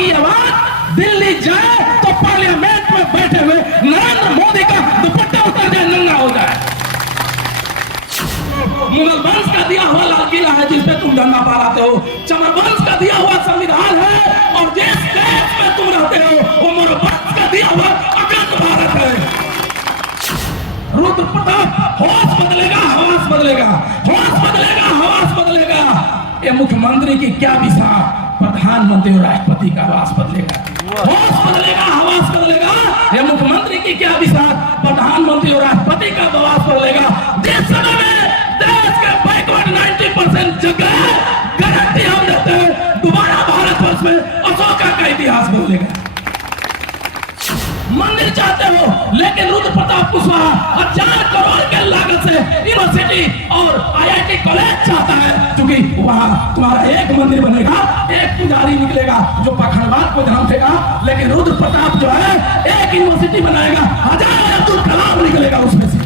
आपकी आवाज दिल्ली जाए तो पार्लियामेंट में बैठे हुए नरेंद्र मोदी का दुपट्टा उतर जाए, नंगा हो जाए। मुगल वंश का दिया हुआ लाल किला है जिसपे तुम झंडा फहराते हो, चमर वंश का दिया हुआ संविधान है, और जिस देश में तुम रहते हो वो मोर वंश का दिया हुआ अखंड भारत है। रुद्र प्रताप होश बदलेगा, हवास बदलेगा, होश बदलेगा, हवास बदलेगा। ये मुख्यमंत्री की क्या दिशा, प्रधानमंत्री और राष्ट्रपति का आवास बदलेगा। होश बदलेगा, हवास बदलेगा। ये मुख्यमंत्री की क्या दिशा, प्रधानमंत्री और राष्ट्रपति का आवास बदलेगा। जिस समय में देश के बैकवर्ड 90% जगह गारंटी हम देते हैं, दोबारा भारतवर्ष में अशोका का इतिहास बदलेगा। मंदिर चाहते हो, लेकिन रुद्र प्रताप कुशवाहा 1000 करोड़ के लागत से यूनिवर्सिटी और IIT कॉलेज चाहता है, क्योंकि वहां तुम्हारा एक मंदिर बनेगा, एक पुजारी निकलेगा जो पाखंडवाद को जन्म देगा, लेकिन रुद्र प्रताप जो है एक यूनिवर्सिटी बनाएगा, 1000 अब्दुल कलाम निकलेगा उसमें से।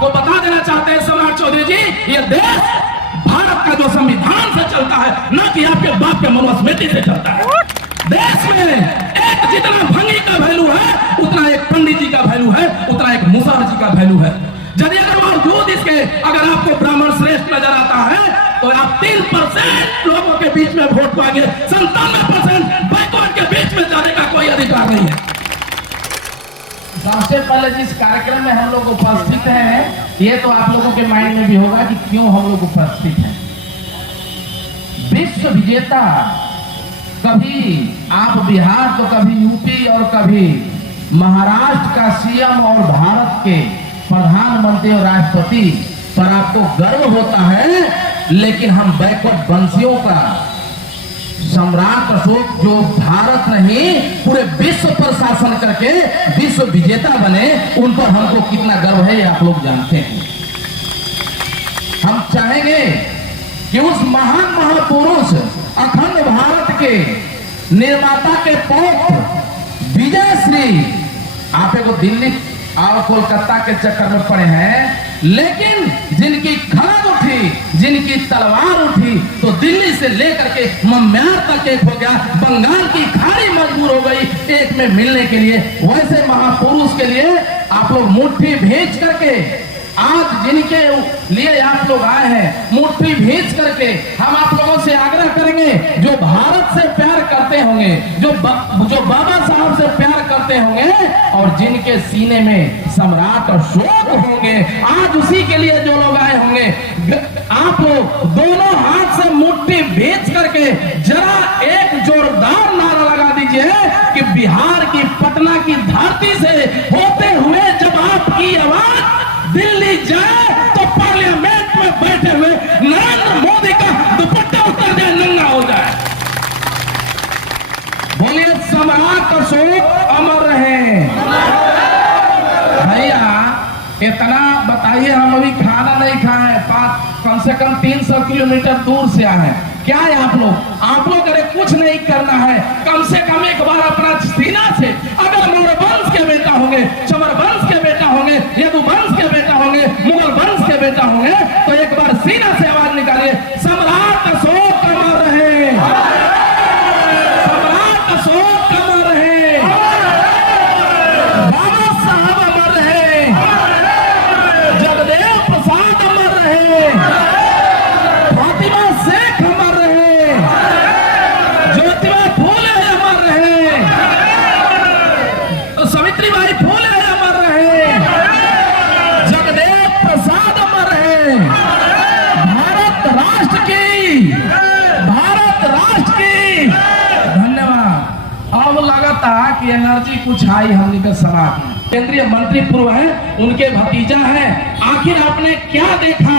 वो बता देना चाहते हैं सम्राट चौधरी जी, ये देश भारत का जो संविधान से चलता है, न कि आपके बाप के मनुस्मृति से चलता है। देश में एक जितना भंगी का वैल्यू है, उतना एक पंडित जी का वैल्यू है, उतना एक मुसहर जी का वैल्यू है। यदि अगर बावजूद इसके अगर आपको ब्राह्मण श्रेष्ठ नजर आता है, तो आप 3% लोगों के बीच में वोट पाएंगे, 97% बैकवर्ड के बीच में जाने का कोई अधिकार नहीं है। सबसे पहले जिस कार्यक्रम में हम लोग उपस्थित हैं, ये तो आप लोगों के माइंड में भी होगा कि क्यों हम लोग उपस्थित हैं। विश्व विजेता, कभी आप बिहार तो कभी यूपी और कभी महाराष्ट्र का CM और भारत के प्रधानमंत्री और राष्ट्रपति पर आपको गर्व होता है, लेकिन हम बैकवर्ड वंशियों का सम्राट अशोक जो भारत नहीं पूरे विश्व पर शासन करके विश्व विजेता बने, उन पर हमको कितना गर्व है ये आप लोग जानते हैं। हम चाहेंगे कि उस महान महापुरुष अखंड भारत के निर्माता के पौत्र विजय श्री, आप एगो दिल्ली और कोलकाता के चक्कर में पड़े हैं, लेकिन जिनकी खड़ग उठी, जिनकी तलवार उठी, तो दिल्ली से लेकर के मम्यार तक एक हो गया, बंगाल की खाड़ी मजबूर हो गई एक में मिलने के लिए। वैसे महापुरुष के लिए आप लोग मुट्ठी भेज करके, आज जिनके लिए आप लोग आए हैं, मुट्ठी भेज करके हम आप लोगों से आग्रह करेंगे, जो भारत से प्यार करते होंगे, जो बाबा साहब से प्यार करते होंगे, और जिनके सीने में सम्राट अशोक होंगे, आज उसी के लिए जो लोग आए होंगे, आप लोग दोनों हाथ से मुट्ठी भेज करके जरा एक जोरदार नारा लगा दीजिए कि बिहार की पटना की धरती से होते हुए जब आपकी आवाज दिल्ली जाए तो पार्लियामेंट में बैठे हुए नरेंद्र मोदी का दुपट्टा उतर जाए, नंगा हो जाए। बोलिए सम्राट अशोक अमर रहे। भैया इतना बताइए, हम अभी खाना नहीं खाए, कम से कम 300 किलोमीटर दूर से आए हैं। क्या है आप लोग अरे कुछ नहीं करना है, कम से कम एक बार अपना सीना से, अगर मौर्य वंश के बेटा होंगे, चमर वंश के बेटा होंगे, यदु वंश के बेटा होंगे, मुगल वंश के बेटा होंगे, तो एक बार सीना से आवाज निकालिए, सम्राट अशोक अमर रहे, सम्राट अशोक अमर रहे, बाबा साहब अमर रहे, जगदेव प्रसाद अमर रहे, फातिमा शेख अमर रहे, ज्योतिबा फूले अमर रहे, सावित्रीबाई फूले अमर रहे, जगदेव प्रसाद अमर रहे, भारत राष्ट्र की, भारत राष्ट्र की। धन्यवाद। अब लगता कि एनर्जी कुछ आई हमने के समाज में। केंद्रीय मंत्री पूर्व है, उनके भतीजा है। आखिर आपने क्या देखा,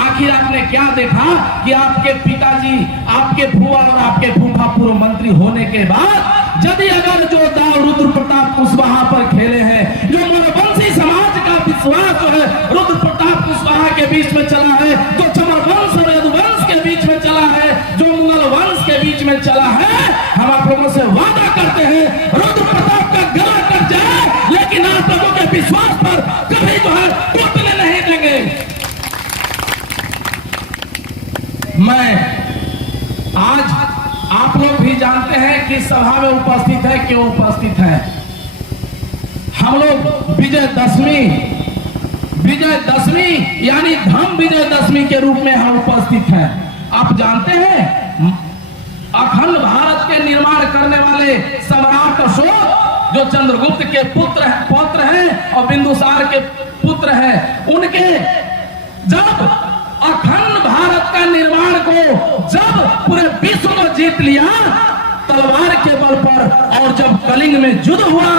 आखिर आपने क्या देखा कि आपके पिताजी, आपके फुआ और आपके फूफा पूर्व मंत्री होने के बाद यदि अगर जो दाव रुद्र प्रताप कुशवाहा पर खेले हैं, जो मोरवंशी समाज का विश्वास जो है रुद्र प्रताप कुशवाहा के बीच में चला है, जो चमर वंश और यदुवंश के बीच में चला है, जो मुगल वंश के बीच में चला है, हम आप लोगों से वादा करते हैं रुद्र प्रताप का गला कट जाए, लेकिन आप लोगों के विश्वास पर कभी जो है टूटने नहीं देंगे। मैं आज आप लोग भी जानते हैं कि सभा में उपस्थित है, क्यों उपस्थित है। हम लोग विजयदशमी यानी धम्म विजयदशमी के रूप में हम उपस्थित हैं। आप जानते हैं अखंड भारत के निर्माण करने वाले सम्राट अशोक जो चंद्रगुप्त के पौत्र हैं और बिंदुसार के पुत्र हैं, उनके जब अखंड भारत का निर्माण को जब पूरे विश्व को जीत लिया तलवार के बल पर, और जब कलिंग में युद्ध हुआ,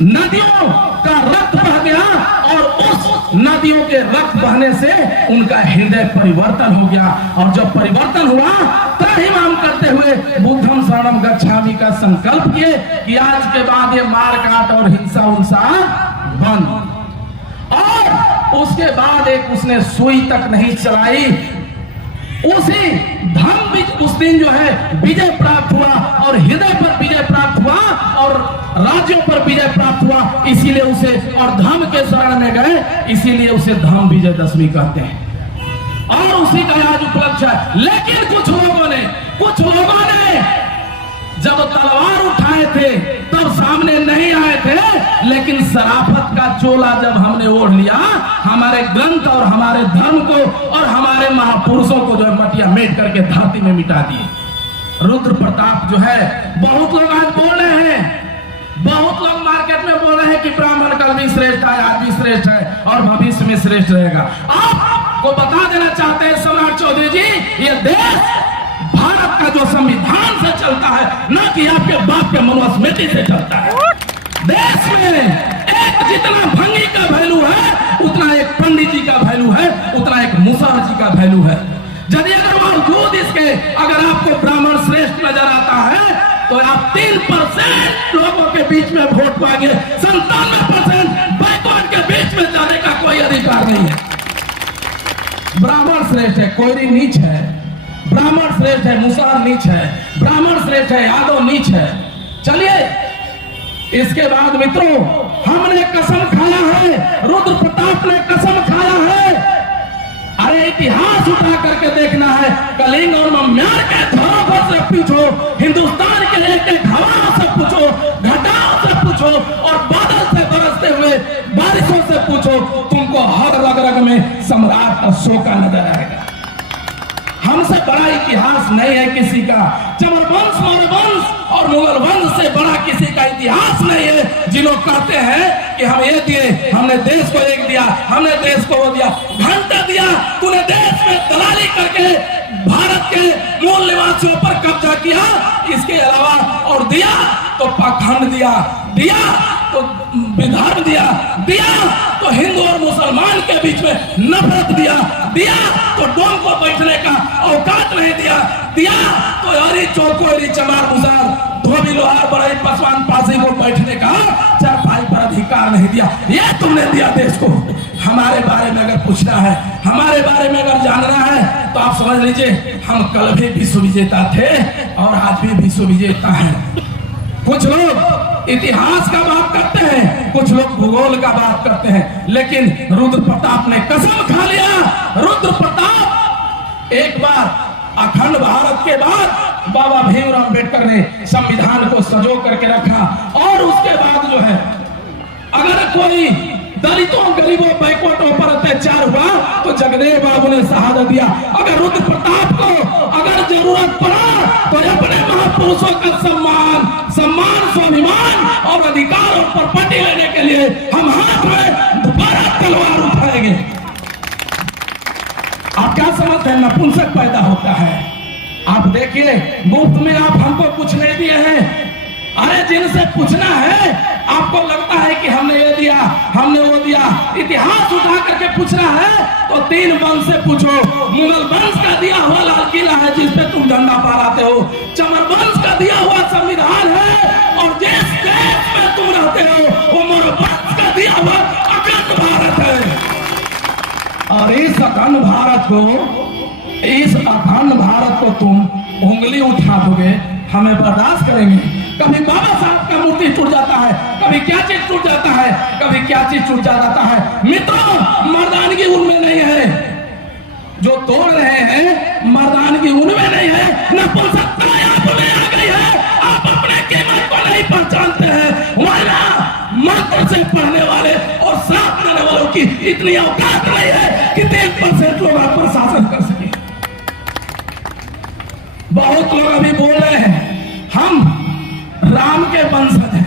नदियों का रक्त बह गया और उस नदियों के रक्त बहने से उनका हृदय परिवर्तन हो गया। और जब परिवर्तन हुआ त्राहिमाम करते हुए बुद्धम शरणम गच्छामि का संकल्प किए कि आज के बाद ये मार काट और हिंसा उनसा बंद। और उसके बाद एक उसने सुई तक नहीं चलाई। उसी धम्म उस दिन जो है विजय प्राप्त हुआ और हृदय पर विजय प्राप्त हुआ और राज्यों पर विजय प्राप्त हुआ, इसीलिए उसे, और धम्म के शरण में गए, इसीलिए उसे धम्म विजयदशमी कहते हैं। और उसी का आज उपलक्ष्य है। लेकिन कुछ लोगों ने जब तलवार उठाए थे तब सामने नहीं आए थे, लेकिन शराफत का चोला जब हमने ओढ़ लिया, हमारे ग्रंथ और हमारे धर्म को और हमारे महापुरुषों को जो है मटिया मेट करके धरती में मिटा दिए। रुद्र प्रताप जो है, बहुत लोग आज बोल रहे हैं, बहुत लोग मार्केट में बोल रहे हैं कि ब्राह्मण कल भी श्रेष्ठ है, आज भी श्रेष्ठ है और भविष्य में श्रेष्ठ रहेगा। आपको बता देना चाहते हैं सम्राट चौधरी जी, ये देश भारत का जो संविधान से चलता है, न कि आपके बाप के मनुस्मृति से चलता है। देश में एक जितना भंगी का वैल्यू है उतना एक पंडित जी का वैल्यू है, उतना एक मुसहर जी का वैल्यू है। यदि अगर बावजूद इसके अगर आपको ब्राह्मण श्रेष्ठ नजर आता है तो आप 3% लोगों के बीच में वोट पाएंगे, 97% बैकवर्ड के बीच में जाने का कोई अधिकार नहीं है। ब्राह्मण श्रेष्ठ है, कोयरी नीच है, ब्राह्मण श्रेष्ठ है, मुसहर नीच है, ब्राह्मण श्रेष्ठ है, यादव नीच है। चलिए इसके बाद मित्रों, हमने कसम खाया है, रुद्र प्रताप ने कसम खाया है। अरे इतिहास उठा करके देखना है, कलिंग और मम्यार के धरोहर से पूछो, हिंदुस्तान के एक हवाओं से पूछो, घटाओं से पूछो और बादल से बरसते हुए बारिशों से पूछो, तुमको हर रग रग में सम्राट अशोक का नजर आएगा। हमसे बड़ा इतिहास नहीं है किसी का। चमर वंश, मौर्य वंश और मुगल वंश से बड़ा किसी का इतिहास नहीं है। जिन लोग कहते हैं कि हम ये दिए, हमने देश को एक दिया, हमने देश को वो दिया, घंटा दिया, तूने देश में दलाली करके भारत के मूल निवासियों पर कब्जा किया, इसके अलावा और दिया तो पाखंड दिया, दिया तो विधान दिया, दिया तो हिंदू और मुसलमान के बीच में नफरत दिया, दिया तो डोम को बैठने का औकात नहीं दिया, दिया तो हरी चौकोरी चमार मुसार धोबी लोहार बड़ाई पासवान पासी को बैठने का चारपाई पर अधिकार नहीं दिया। ये तुमने दिया देश को। हमारे बारे में अगर पूछना है, हमारे बारे में अगर जानना है तो आप समझ लीजिए हम कल भी विश्व विजेता थे और आज भी विश्व विजेता हैं। कुछ लोग इतिहास का बात करते हैं, कुछ लोग भूगोल का बात करते हैं, लेकिन रुद्र प्रताप ने कसम खा लिया। रुद्र प्रताप एक बार अखंड भारत के बाद बाबा भीमराव अम्बेडकर ने संविधान को सजो करके रखा और उसके बाद जो है अगर कोई दलितों गरीबों बैकवर्डों पर अत्याचार हुआ तो जगदेव बाबू ने शहादत दिया। अगर रुद्र प्रताप को अगर जरूरत पड़ा तो अपने महापुरुषों का सम्मान, स्वाभिमान और अधिकारों पर पट्टी लेने के लिए हम हाथ में दोबारा तलवार उठाएंगे। आप क्या समझते हैं? नपुंसक पैदा होता है। आप देखिए मुफ्त में आप हमको कुछ नहीं दिए हैं। अरे जिनसे पूछना है, आपको लगता है कि हमने ये दिया, हमने वो दिया, इतिहास उठा करके पूछना है तो 3 वंश से पूछो। मुगल वंश का दिया हुआ लाल किला है जिस पे तुम झंडा फहराते हो, चमर वंश का दिया हुआ संविधान है और जिस देश में तुम रहते हो वो मौर्य वंश का दिया हुआ अखंड भारत है। और इस अखंड भारत को तुम उंगली उठा दोगे, हमें बर्दाश्त करेंगे। कभी बाबा साहब का मूर्ति टूट जाता है, कभी क्या चीज टूट जाता है, कभी क्या चीज टूट जाता है। मित्रों, मर्दानगी उनमें नहीं है, जो तोड़ रहे हैं मर्दानगी उनमें नहीं है, नपुंसकता आप में आ गई है। इतनी औकात नहीं है कि 3% लोग आप पर शासन कर सके। बहुत लोग अभी बोल रहे हैं हम राम के वंशज हैं,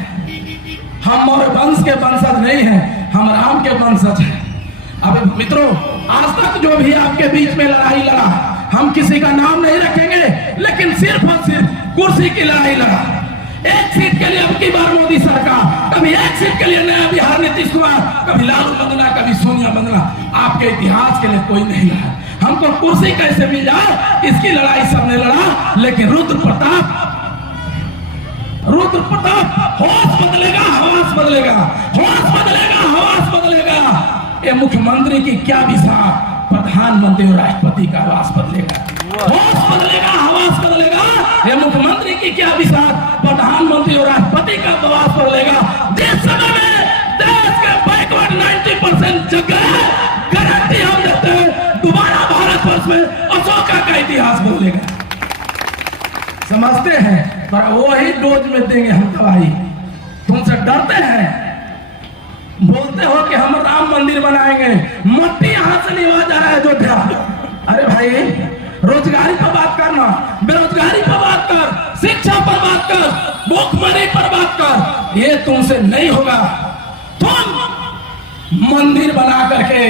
हम और वंश के वंशज नहीं हैं, हम राम के वंशज हैं। अब मित्रों, आज तक जो भी आपके बीच में लड़ाई लड़ा, हम किसी का नाम नहीं रखेंगे, लेकिन सिर्फ और सिर्फ कुर्सी की लड़ाई लड़ा। एक सीट के लिए अब की बार मोदी सरकार, कभी एक सीट के लिए नया बिहार नीतीश कुमार, कभी लालू बंदना, कभी सोनिया बंदना। आपके इतिहास के लिए कोई नहीं लड़ा। हमको कुर्सी कैसे मिल जाए इसकी लड़ाई सबने लड़ा, लेकिन रुद्र प्रताप होश बदलेगा, हवास बदलेगा, होश बदलेगा, हवास बदलेगा। ये मुख्यमंत्री की क्या विसार, प्रधानमंत्री और राष्ट्रपति का आवास बदलेगा। होश बदलेगा, हवास बदलेगा। ये मुख्यमंत्री की क्या विसार, प्रधानमंत्री और राष्ट्रपति का आवास बदलेगा। जिस समय में देश के बैकवर्ड 90% जगह गारंटी हम देते हैं, दोबारा भारतवर्ष में अशोका का इतिहास बदलेगा। समझते हैं, पर वही डोज में देंगे हम दवाई। तुमसे डरते हैं, बोलते हो कि हम राम मंदिर बनाएंगे, मट्टी यहां से नहीं आ जा रहा है अयोध्या। अरे भाई, रोजगारी पर बात करना, बेरोजगारी पर बात कर, शिक्षा पर बात कर, भूखमरी पर बात कर, ये तुमसे नहीं होगा। तुम मंदिर बना करके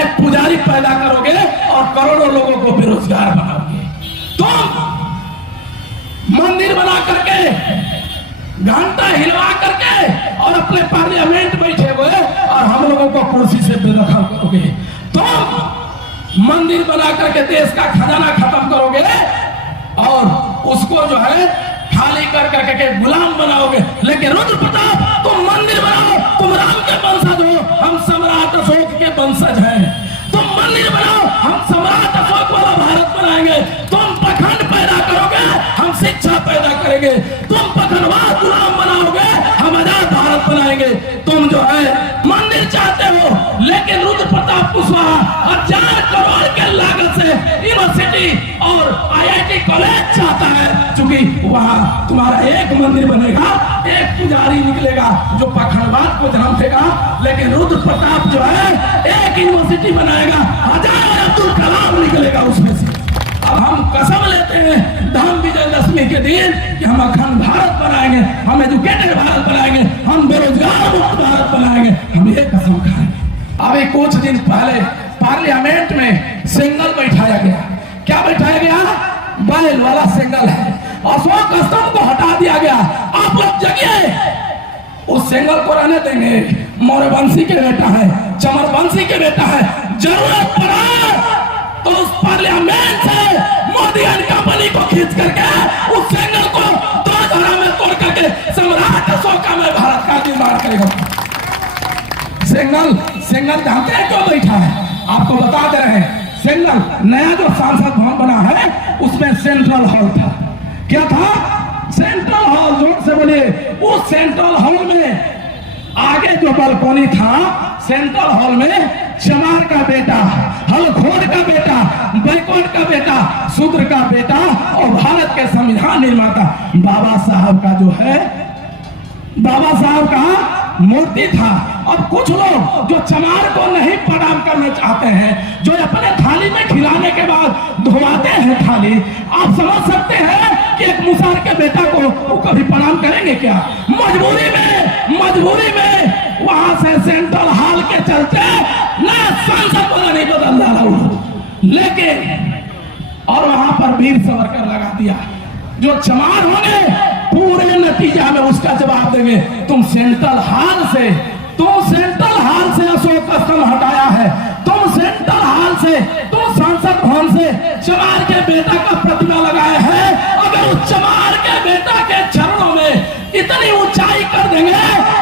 एक पुजारी पैदा करोगे और करोड़ों लोगों को बेरोजगार बनाओगे। तुम मंदिर बना करके, घंटा हिलवा करके और अपने पार्लियामेंट बैठे हुए और हम लोगों को कुर्सी से बेदखल करोगे। तुम मंदिर बना करके देश का खजाना खत्म करोगे और उसको जो है खाली कर करके गुलाम बनाओगे। लेकिन रुद्र प्रताप, तुम मंदिर बनाओ, तुम राम के वंशज हो, हम सम्राट अशोक के वंशज हैं। तुम मंदिर बनाओ, हम सम्राट अशोक वाला भारत बनाएंगे। तुम पखंड पैदा करोगे, हम शिक्षा पैदा करेंगे। तुम पखंडवाद गुलाम बनाओगे, हम आजाद भारत बनाएंगे। तुम जो है मंदिर चाहते हो, लेकिन रुद्र प्रताप कुशवाहा 1000 करोड़ के लागत से यूनिवर्सिटी और IIT कॉलेज चाहता है, क्योंकि वहां तुम्हारा एक मंदिर बनेगा, एक पुजारी निकलेगा जो पखंडवाद को जन्म देगा। लेकिन रुद्र प्रताप जो है एक यूनिवर्सिटी बनाएगा, 1000 अब्दुल कलाम निकलेगा उसमें से। अब हम कसम लेते हैं धाम विजयदशमी के दिन कि हम अखंड भारत बनाएंगे, हम एजुकेटेड भारत बनाएंगे, हम बेरोजगार मुक्त भारत बनाएंगे, हम ये कसम खाएंगे। अभी कुछ दिन पहले पार्लियामेंट में सिंगल बैठाया गया। क्या बैठाया गया? बैल वाला सिंगल है। अशोक स्तंभ को हटा दिया गया। आप लोग जगिए, उस सिंगल को रहने देंगे। मौर्यवंशी के बेटा है, चमरवंशी के बेटा है, जरूरत पड़ा तो उस पार्लियामेंट से मोदी एंड कंपनी को खींच करके उस सिंगल को 2 धारा में तोड़ करके सम्राट अशोका में भारत का निर्माण करेगा। सिंगल जानते हैं क्यों बैठा है? आपको बता दे रहे हैं। सिंगल नया जो सांसद भवन बना है उसमें सेंट्रल हॉल था। क्या था? Central hall. जोर से बोलिए। उस सेंट्रल हॉल में आगे जो बालकोनी था, सेंट्रल हॉल में चमार का बेटा, हलखोर का बेटा, बैकवर्ड का बेटा, शूद्र का बेटा और भारत के संविधान निर्माता बाबा साहब का जो है, बाबा साहब का मूर्ति था। अब कुछ लोग जो चमार को नहीं प्रणाम करना चाहते हैं, जो अपने थाली में खिलाने के बाद धोवाते हैं थाली, आप समझ सकते हैं कि एक मुसहर के बेटा को वो कभी प्रणाम करेंगे क्या? मजबूरी में वहां से सेंट्रल हॉल के चलते ना सांसद वाला नहीं बदल रहा, लेकिन और वहां पर वीर सावरकर लगा दिया। जो चमार होंगे पूरे नतीजा में उसका जवाब देंगे। तुम सेंट्रल हॉल से अशोक स्तंभ हटाया है, तुम सेंट्रल हॉल से, तुम संसद भवन से चमार के बेटा का प्रतिमा लगाए हैं। अगर उस चमार के बेटा के चरणों में इतनी ऊंचाई कर देंगे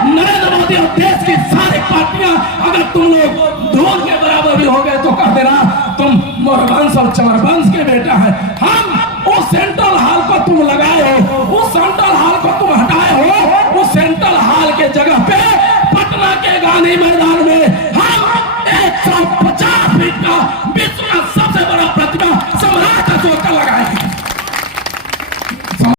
नरेंद्र मोदी और देश की सारी पार्टियां, अगर तुम लोग धूल के बराबर भी हो गए तो कह देना तुम मौर्यवंश और चमरवंश के बेटा है। हम उस सेंट्रल हॉल को तुम लगाए हो, उस सेंट्रल हॉल को तुम हटाए हो, उस सेंट्रल हॉल के जगह पे पटना के गांधी मैदान